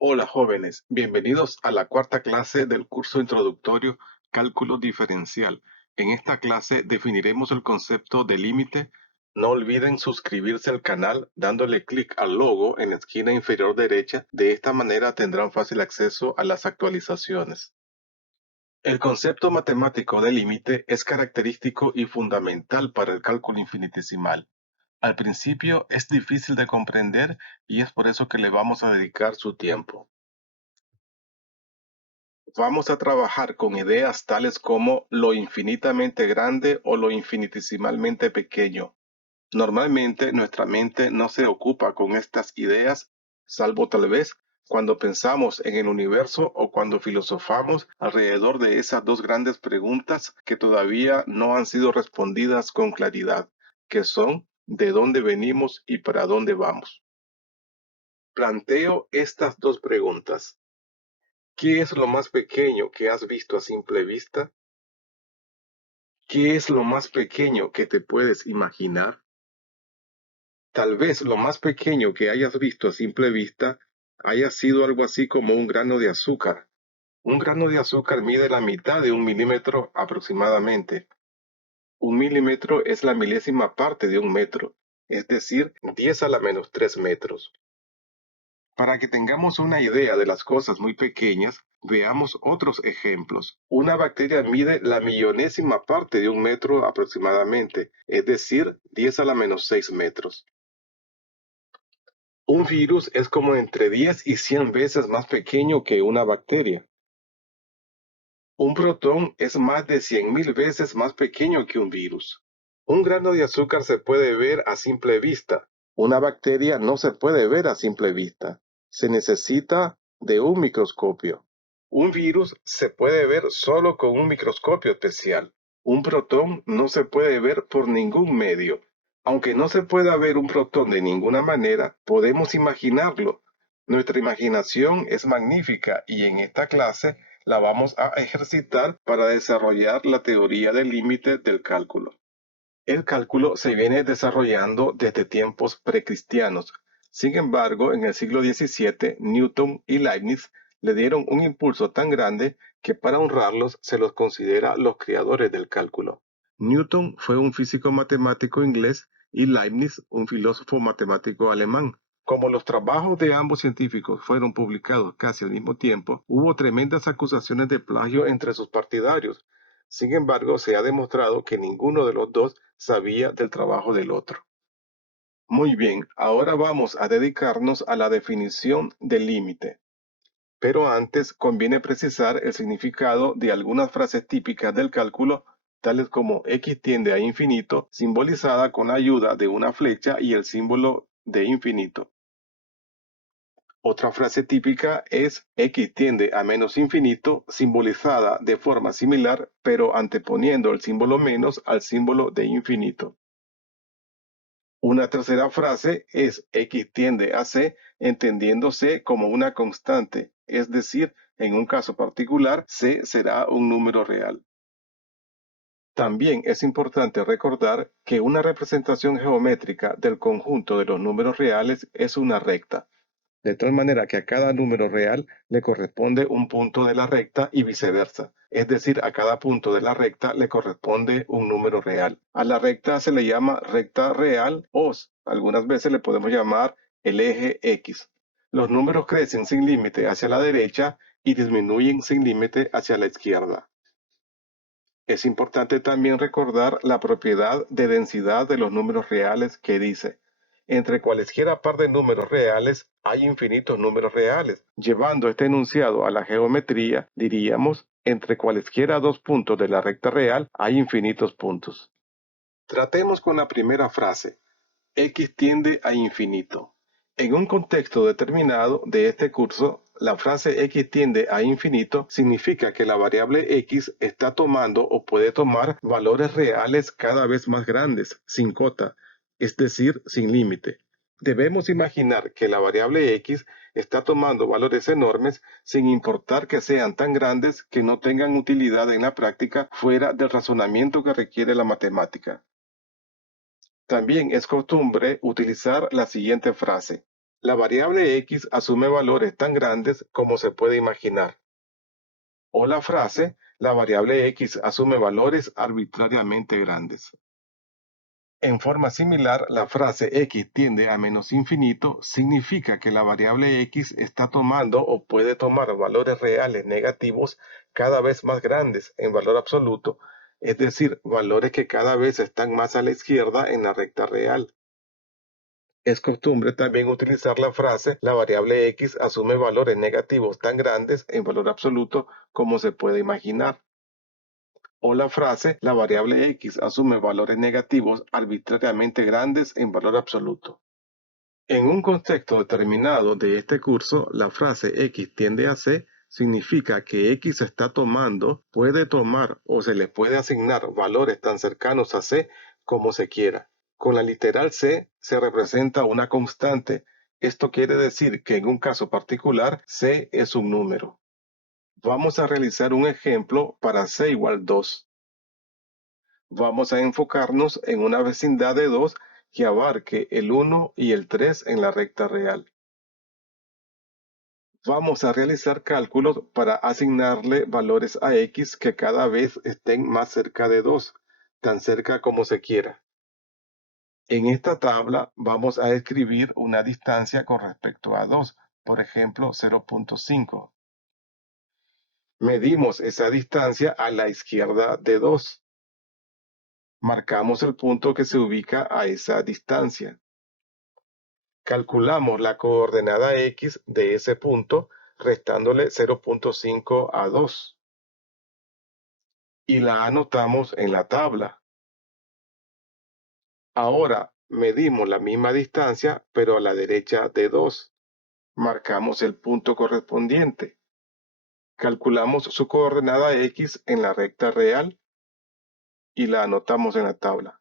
Hola jóvenes, bienvenidos a la cuarta clase del curso introductorio Cálculo Diferencial. En esta clase definiremos el concepto de límite. No olviden suscribirse al canal dándole clic al logo en la esquina inferior derecha. De esta manera tendrán fácil acceso a las actualizaciones. El concepto matemático de límite es característico y fundamental para el cálculo infinitesimal. Al principio es difícil de comprender y es por eso que le vamos a dedicar su tiempo. Vamos a trabajar con ideas tales como lo infinitamente grande o lo infinitesimalmente pequeño. Normalmente nuestra mente no se ocupa con estas ideas, salvo tal vez cuando pensamos en el universo o cuando filosofamos alrededor de esas dos grandes preguntas que todavía no han sido respondidas con claridad, que son ¿de dónde venimos y para dónde vamos? Planteo estas dos preguntas. ¿Qué es lo más pequeño que has visto a simple vista? ¿Qué es lo más pequeño que te puedes imaginar? Tal vez lo más pequeño que hayas visto a simple vista haya sido algo así como un grano de azúcar. Un grano de azúcar mide la mitad de un milímetro aproximadamente. Un milímetro es la milésima parte de un metro, es decir, 10 a la menos 3 metros. Para que tengamos una idea de las cosas muy pequeñas, veamos otros ejemplos. Una bacteria mide la millonésima parte de un metro aproximadamente, es decir, 10 a la menos 6 metros. Un virus es como entre 10 y 100 veces más pequeño que una bacteria. Un protón es más de 100.000 veces más pequeño que un virus. Un grano de azúcar se puede ver a simple vista. Una bacteria no se puede ver a simple vista. Se necesita de un microscopio. Un virus se puede ver solo con un microscopio especial. Un protón no se puede ver por ningún medio. Aunque no se pueda ver un protón de ninguna manera, podemos imaginarlo. Nuestra imaginación es magnífica y en esta clase la vamos a ejercitar para desarrollar la teoría del límite del cálculo. El cálculo se viene desarrollando desde tiempos precristianos. Sin embargo, en el siglo XVII, Newton y Leibniz le dieron un impulso tan grande que para honrarlos se los considera los creadores del cálculo. Newton fue un físico matemático inglés y Leibniz un filósofo matemático alemán. Como los trabajos de ambos científicos fueron publicados casi al mismo tiempo, hubo tremendas acusaciones de plagio entre sus partidarios. Sin embargo, se ha demostrado que ninguno de los dos sabía del trabajo del otro. Muy bien, ahora vamos a dedicarnos a la definición del límite. Pero antes conviene precisar el significado de algunas frases típicas del cálculo, tales como x tiende a infinito, simbolizada con la ayuda de una flecha y el símbolo de infinito. Otra frase típica es x tiende a menos infinito, simbolizada de forma similar, pero anteponiendo el símbolo menos al símbolo de infinito. Una tercera frase es x tiende a c, entendiéndose como una constante, es decir, en un caso particular, c será un número real. También es importante recordar que una representación geométrica del conjunto de los números reales es una recta, de tal manera que a cada número real le corresponde un punto de la recta y viceversa. Es decir, a cada punto de la recta le corresponde un número real. A la recta se le llama recta real o algunas veces le podemos llamar el eje X. Los números crecen sin límite hacia la derecha y disminuyen sin límite hacia la izquierda. Es importante también recordar la propiedad de densidad de los números reales que dice: entre cualesquiera par de números reales hay infinitos números reales. Llevando este enunciado a la geometría, diríamos: entre cualesquiera dos puntos de la recta real hay infinitos puntos. Tratemos con la primera frase: x tiende a infinito. En un contexto determinado de este curso, la frase x tiende a infinito significa que la variable x está tomando o puede tomar valores reales cada vez más grandes, sin cota, es decir, sin límite. Debemos imaginar que la variable x está tomando valores enormes sin importar que sean tan grandes que no tengan utilidad en la práctica fuera del razonamiento que requiere la matemática. También es costumbre utilizar la siguiente frase: La variable x asume valores tan grandes como se puede imaginar. O la frase, la variable x asume valores arbitrariamente grandes. En forma similar, la frase x tiende a menos infinito significa que la variable x está tomando o puede tomar valores reales negativos cada vez más grandes en valor absoluto, es decir, valores que cada vez están más a la izquierda en la recta real. Es costumbre también utilizar la frase la variable x asume valores negativos tan grandes en valor absoluto como se puede imaginar. O la frase la variable x asume valores negativos arbitrariamente grandes en valor absoluto. En un contexto determinado de este curso, la frase x tiende a c significa que x está tomando, puede tomar o se le puede asignar valores tan cercanos a c como se quiera. Con la literal c se representa una constante. Esto quiere decir que en un caso particular c es un número. Vamos a realizar un ejemplo para c igual 2. Vamos a enfocarnos en una vecindad de 2 que abarque el 1 y el 3 en la recta real. Vamos a realizar cálculos para asignarle valores a x que cada vez estén más cerca de 2, tan cerca como se quiera. En esta tabla vamos a escribir una distancia con respecto a 2, por ejemplo 0.5. Medimos esa distancia a la izquierda de 2. Marcamos el punto que se ubica a esa distancia. Calculamos la coordenada x de ese punto restándole 0.5 a 2 y la anotamos en la tabla. Ahora medimos la misma distancia pero a la derecha de 2. Marcamos el punto correspondiente. Calculamos su coordenada x en la recta real y la anotamos en la tabla.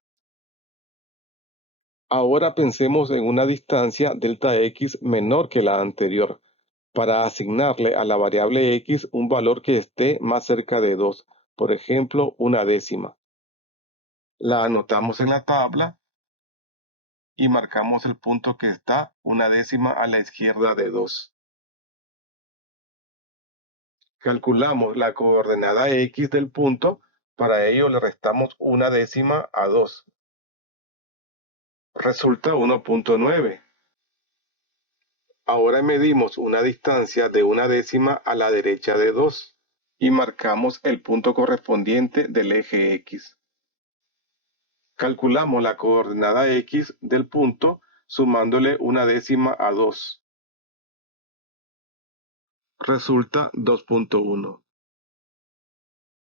Ahora pensemos en una distancia delta x menor que la anterior, para asignarle a la variable x un valor que esté más cerca de 2, por ejemplo, una décima. La anotamos en la tabla y marcamos el punto que está una décima a la izquierda de 2. Calculamos la coordenada x del punto, para ello le restamos una décima a 2. Resulta 1.9. Ahora medimos una distancia de una décima a la derecha de 2 y marcamos el punto correspondiente del eje x. Calculamos la coordenada x del punto sumándole una décima a 2. Resulta 2.1.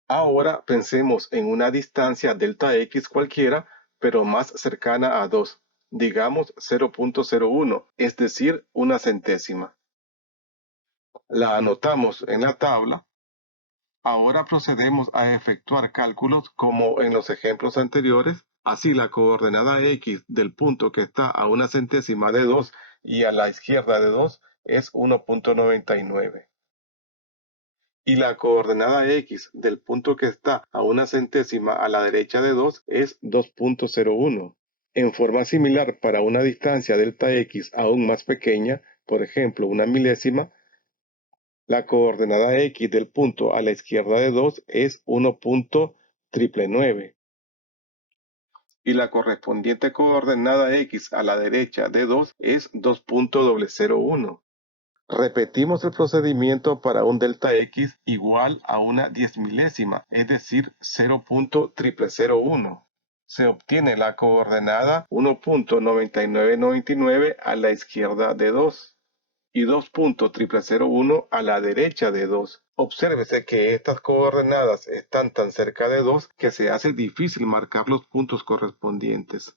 Ahora pensemos en una distancia delta x cualquiera, pero más cercana a 2, digamos 0.01, es decir, una centésima. La anotamos en la tabla. Ahora procedemos a efectuar cálculos como en los ejemplos anteriores. Así la coordenada x del punto que está a una centésima de 2 y a la izquierda de 2 es 1.99. Y la coordenada x del punto que está a una centésima a la derecha de 2 es 2.01. En forma similar, para una distancia delta x aún más pequeña, por ejemplo una milésima, la coordenada x del punto a la izquierda de 2 es 1.999 y la correspondiente coordenada x a la derecha de 2 es 2.001. Repetimos el procedimiento para un delta x igual a una 10 milésima, es decir, 0.001. Se obtiene la coordenada 1.9999 a la izquierda de 2 y 2.001 a la derecha de 2. Obsérvese que estas coordenadas están tan cerca de 2 que se hace difícil marcar los puntos correspondientes.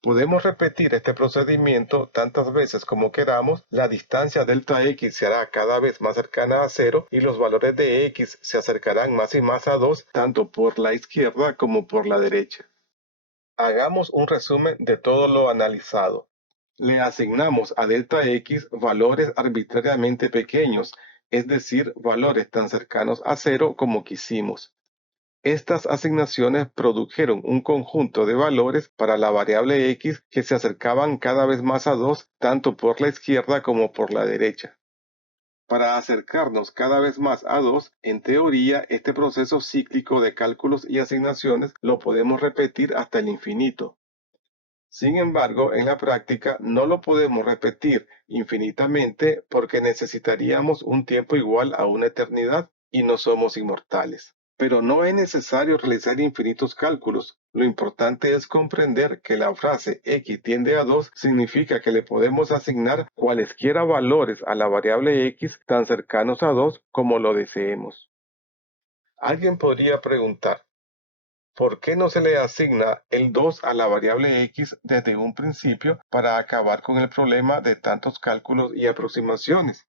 Podemos repetir este procedimiento tantas veces como queramos. La distancia delta x se hará cada vez más cercana a 0 y los valores de x se acercarán más y más a 2, tanto por la izquierda como por la derecha. Hagamos un resumen de todo lo analizado. Le asignamos a delta x valores arbitrariamente pequeños, es decir, valores tan cercanos a 0 como quisimos. Estas asignaciones produjeron un conjunto de valores para la variable x que se acercaban cada vez más a 2, tanto por la izquierda como por la derecha. Para acercarnos cada vez más a 2, en teoría, este proceso cíclico de cálculos y asignaciones lo podemos repetir hasta el infinito. Sin embargo, en la práctica no lo podemos repetir infinitamente porque necesitaríamos un tiempo igual a una eternidad y no somos inmortales. Pero no es necesario realizar infinitos cálculos. Lo importante es comprender que la frase x tiende a 2 significa que le podemos asignar cualesquiera valores a la variable x tan cercanos a 2 como lo deseemos. Alguien podría preguntar, ¿por qué no se le asigna el 2 a la variable x desde un principio para acabar con el problema de tantos cálculos y aproximaciones?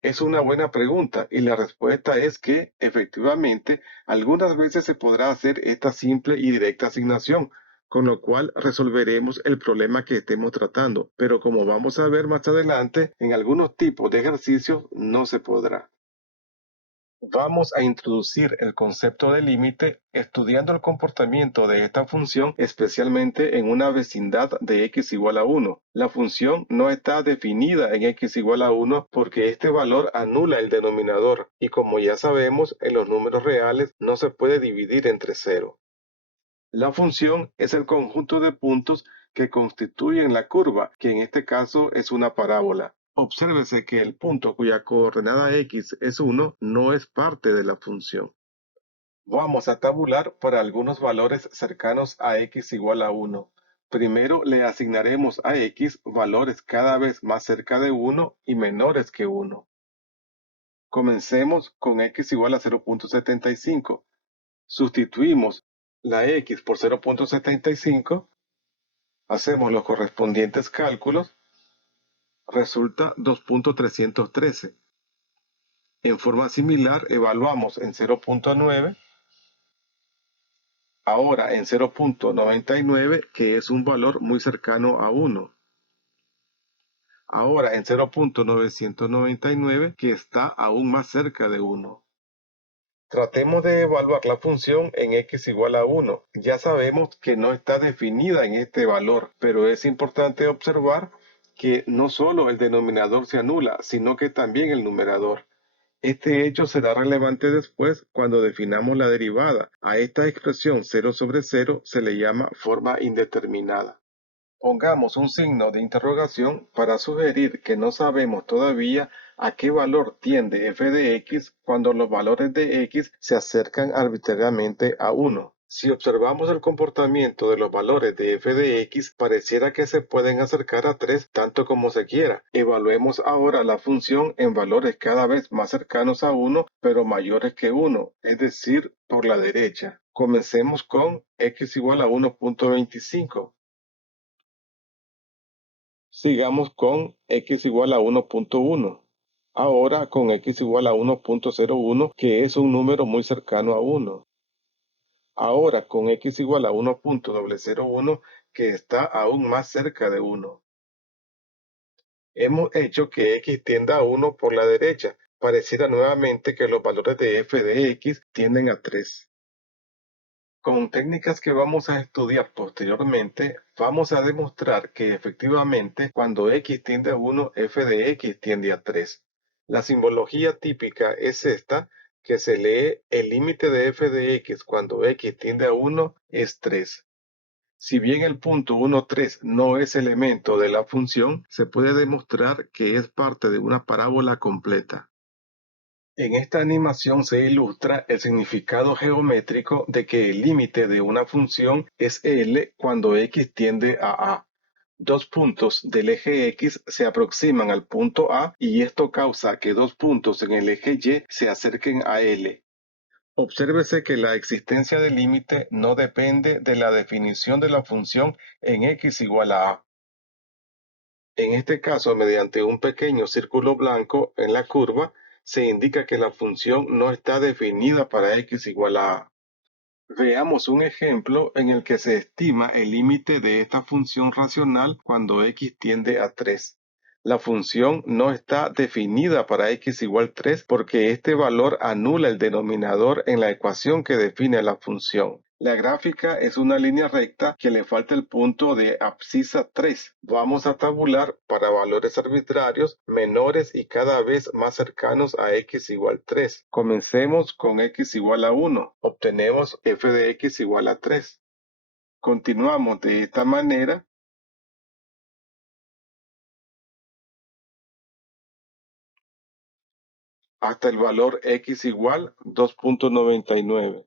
Es una buena pregunta y la respuesta es que, efectivamente, algunas veces se podrá hacer esta simple y directa asignación, con lo cual resolveremos el problema que estemos tratando, pero como vamos a ver más adelante, en algunos tipos de ejercicios no se podrá. Vamos a introducir el concepto de límite estudiando el comportamiento de esta función, especialmente en una vecindad de x igual a 1. La función no está definida en x igual a 1 porque este valor anula el denominador y como ya sabemos, en los números reales no se puede dividir entre 0. La función es el conjunto de puntos que constituyen la curva, que en este caso es una parábola. Obsérvese que el punto cuya coordenada x es 1 no es parte de la función. Vamos a tabular para algunos valores cercanos a x igual a 1. Primero le asignaremos a x valores cada vez más cerca de 1 y menores que 1. Comencemos con x igual a 0.75. Sustituimos la x por 0.75, hacemos los correspondientes cálculos, resulta 2.313. En forma similar, evaluamos en 0.9, ahora en 0.99, que es un valor muy cercano a 1. Ahora en 0.999, que está aún más cerca de 1. Tratemos de evaluar la función en x igual a 1. Ya sabemos que no está definida en este valor, pero es importante observar que no solo el denominador se anula, sino que también el numerador. Este hecho será relevante después cuando definamos la derivada. A esta expresión 0 sobre 0 se le llama forma indeterminada. Pongamos un signo de interrogación para sugerir que no sabemos todavía a qué valor tiende f de x cuando los valores de x se acercan arbitrariamente a 1. Si observamos el comportamiento de los valores de f de x, pareciera que se pueden acercar a 3 tanto como se quiera. Evaluemos ahora la función en valores cada vez más cercanos a 1, pero mayores que 1, es decir, por la derecha. Comencemos con x igual a 1.25. Sigamos con x igual a 1.1. Ahora con x igual a 1.01, que es un número muy cercano a 1. Ahora con x igual a 1.001, que está aún más cerca de 1. Hemos hecho que x tienda a 1 por la derecha. Pareciera nuevamente que los valores de f de x tienden a 3. Con técnicas que vamos a estudiar posteriormente, vamos a demostrar que efectivamente cuando x tiende a 1, f de x tiende a 3. La simbología típica es esta, que se lee el límite de f de x cuando x tiende a 1 es 3. Si bien el punto 1, 3 no es elemento de la función, se puede demostrar que es parte de una parábola completa. En esta animación se ilustra el significado geométrico de que el límite de una función es L cuando x tiende a A. Dos puntos del eje X se aproximan al punto A y esto causa que dos puntos en el eje Y se acerquen a L. Obsérvese que la existencia del límite no depende de la definición de la función en x igual a A. En este caso, mediante un pequeño círculo blanco en la curva, se indica que la función no está definida para x igual a A. Veamos un ejemplo en el que se estima el límite de esta función racional cuando x tiende a 3. La función no está definida para x igual 3 porque este valor anula el denominador en la ecuación que define la función. La gráfica es una línea recta que le falta el punto de abscisa 3. Vamos a tabular para valores arbitrarios menores y cada vez más cercanos a x igual 3. Comencemos con x igual a 1. Obtenemos f de x igual a 3. Continuamos de esta manera hasta el valor x igual 2.99.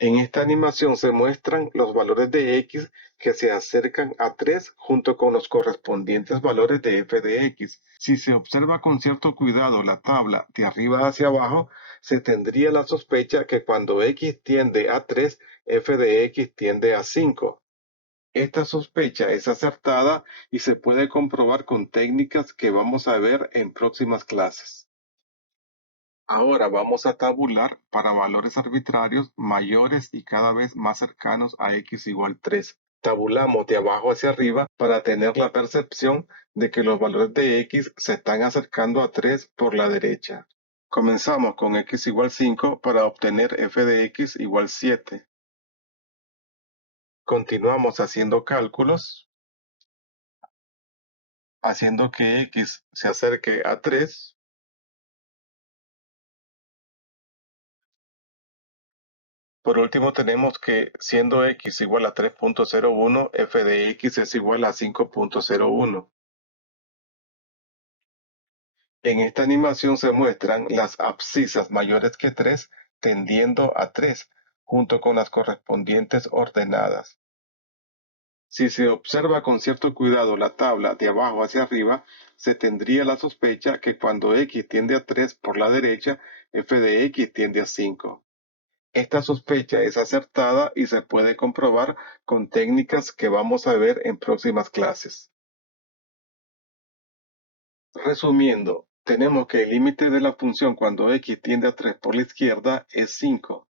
En esta animación se muestran los valores de x que se acercan a 3 junto con los correspondientes valores de f de x. Si se observa con cierto cuidado la tabla de arriba hacia abajo, se tendría la sospecha que cuando x tiende a 3, f de x tiende a 5. Esta sospecha es acertada y se puede comprobar con técnicas que vamos a ver en próximas clases. Ahora vamos a tabular para valores arbitrarios mayores y cada vez más cercanos a x igual 3. Tabulamos de abajo hacia arriba para tener la percepción de que los valores de x se están acercando a 3 por la derecha. Comenzamos con x igual 5 para obtener f de x igual 7. Continuamos haciendo cálculos, haciendo que x se acerque a 3. Por último, tenemos que siendo x igual a 3.01, f de x es igual a 5.01. En esta animación se muestran las abscisas mayores que 3 tendiendo a 3, junto con las correspondientes ordenadas. Si se observa con cierto cuidado la tabla de abajo hacia arriba, se tendría la sospecha que cuando x tiende a 3 por la derecha, f de x tiende a 5. Esta sospecha es acertada y se puede comprobar con técnicas que vamos a ver en próximas clases. Resumiendo, tenemos que el límite de la función cuando x tiende a 3 por la izquierda es 5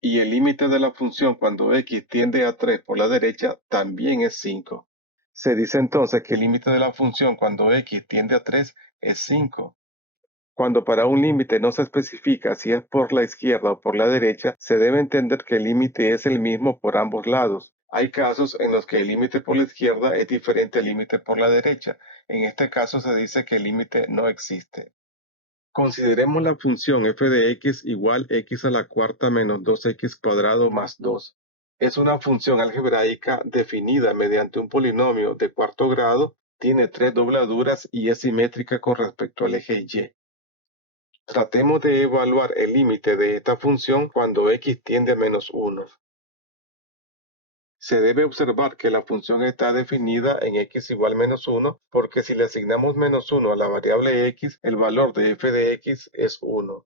y el límite de la función cuando x tiende a 3 por la derecha también es 5. Se dice entonces que el límite de la función cuando x tiende a 3 es 5. Cuando para un límite no se especifica si es por la izquierda o por la derecha, se debe entender que el límite es el mismo por ambos lados. Hay casos en los que el límite por la izquierda es diferente al límite por la derecha. En este caso se dice que el límite no existe. Consideremos la función f de x igual x a la cuarta menos 2x cuadrado más 2. Es una función algebraica definida mediante un polinomio de cuarto grado, tiene tres dobladuras y es simétrica con respecto al eje y. Tratemos de evaluar el límite de esta función cuando x tiende a menos 1. Se debe observar que la función está definida en x igual menos 1 porque si le asignamos menos 1 a la variable x, el valor de f de x es 1.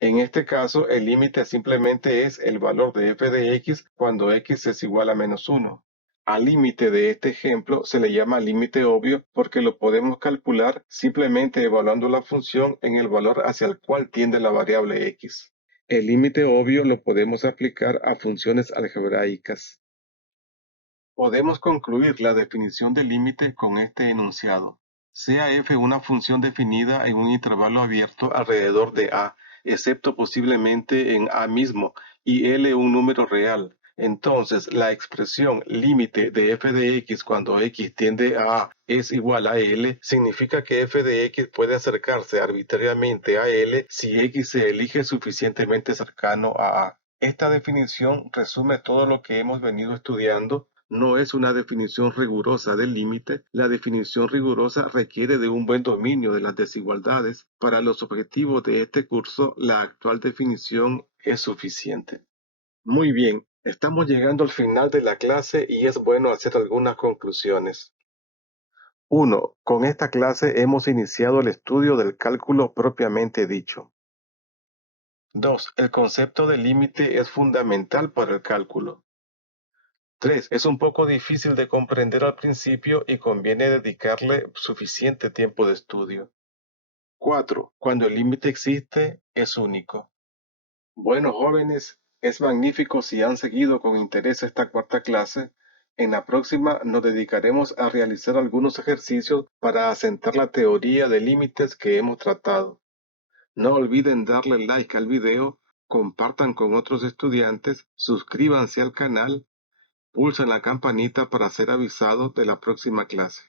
En este caso, el límite simplemente es el valor de f de x cuando x es igual a menos 1. Al límite de este ejemplo se le llama límite obvio porque lo podemos calcular simplemente evaluando la función en el valor hacia el cual tiende la variable x. El límite obvio lo podemos aplicar a funciones algebraicas. Podemos concluir la definición del límite con este enunciado. Sea f una función definida en un intervalo abierto alrededor de a, excepto posiblemente en a mismo, y L un número real. Entonces, la expresión límite de f de x cuando x tiende a A es igual a L, significa que f de x puede acercarse arbitrariamente a L si x se elige suficientemente cercano a A. Esta definición resume todo lo que hemos venido estudiando. No es una definición rigurosa del límite. La definición rigurosa requiere de un buen dominio de las desigualdades. Para los objetivos de este curso, la actual definición es suficiente. Muy bien, estamos llegando al final de la clase y es bueno hacer algunas conclusiones. 1. Con esta clase hemos iniciado el estudio del cálculo propiamente dicho. 2. El concepto de límite es fundamental para el cálculo. 3. Es un poco difícil de comprender al principio y conviene dedicarle suficiente tiempo de estudio. 4. Cuando el límite existe, es único. Bueno, jóvenes, es magnífico si han seguido con interés esta cuarta clase. En la próxima nos dedicaremos a realizar algunos ejercicios para asentar la teoría de límites que hemos tratado. No olviden darle like al video, compartan con otros estudiantes, suscríbanse al canal, pulsen la campanita para ser avisados de la próxima clase.